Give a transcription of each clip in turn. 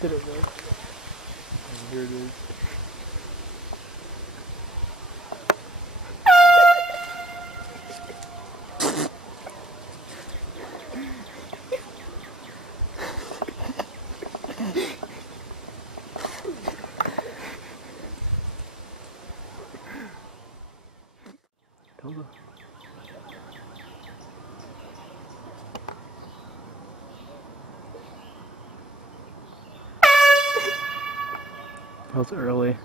Did it work? And here it is. Hold on. That was early.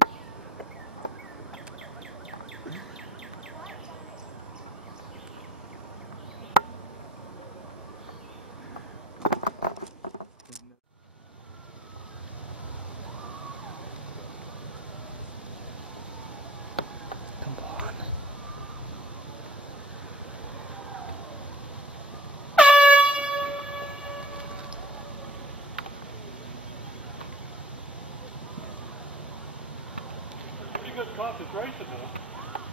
Come on. Pretty good concentration though.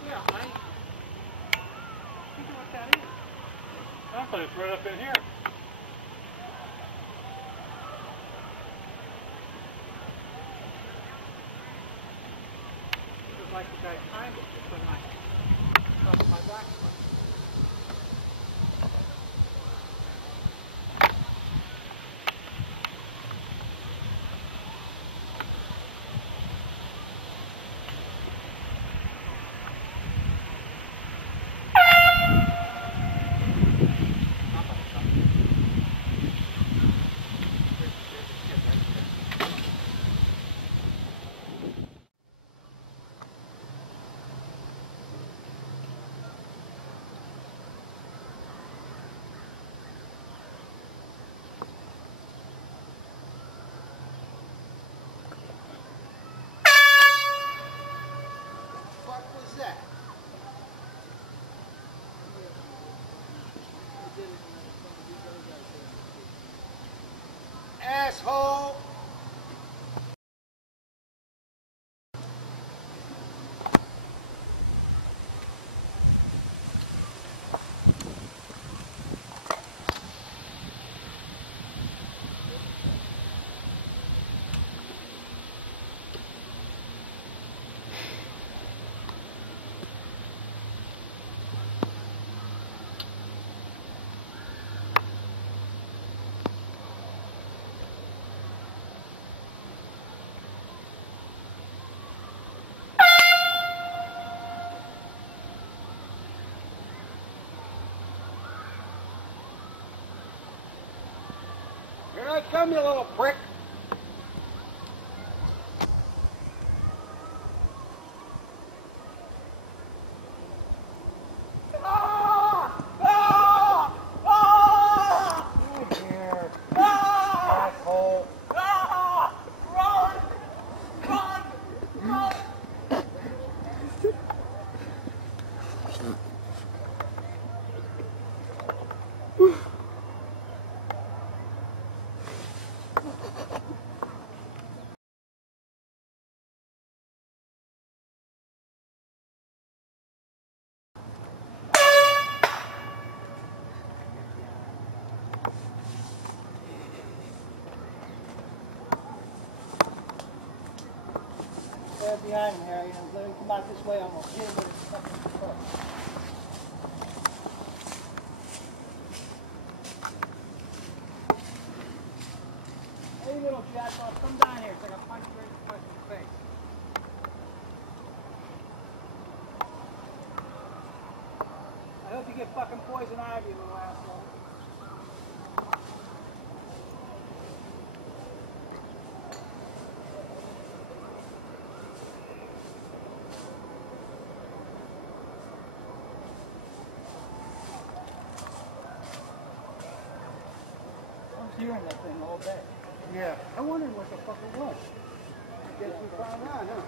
Yeah, I wonder what that is. I thought it's right up in here. It was like the guy timed it just when I crossed my back. What was that? Asshole! Here I come, you little prick! Asshole! Run! Run! Run! Stand behind him, Harry, and let him come out this way. I'm gonna hit him with his fucking foot. Hey, little jackass, come down here so I can punch you right in the fucking face. I hope you get fucking poison ivy, little asshole. I was hearing that thing all day. Yeah. I wondered what the fuck it was. Guess we found out, huh?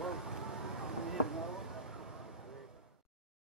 Well,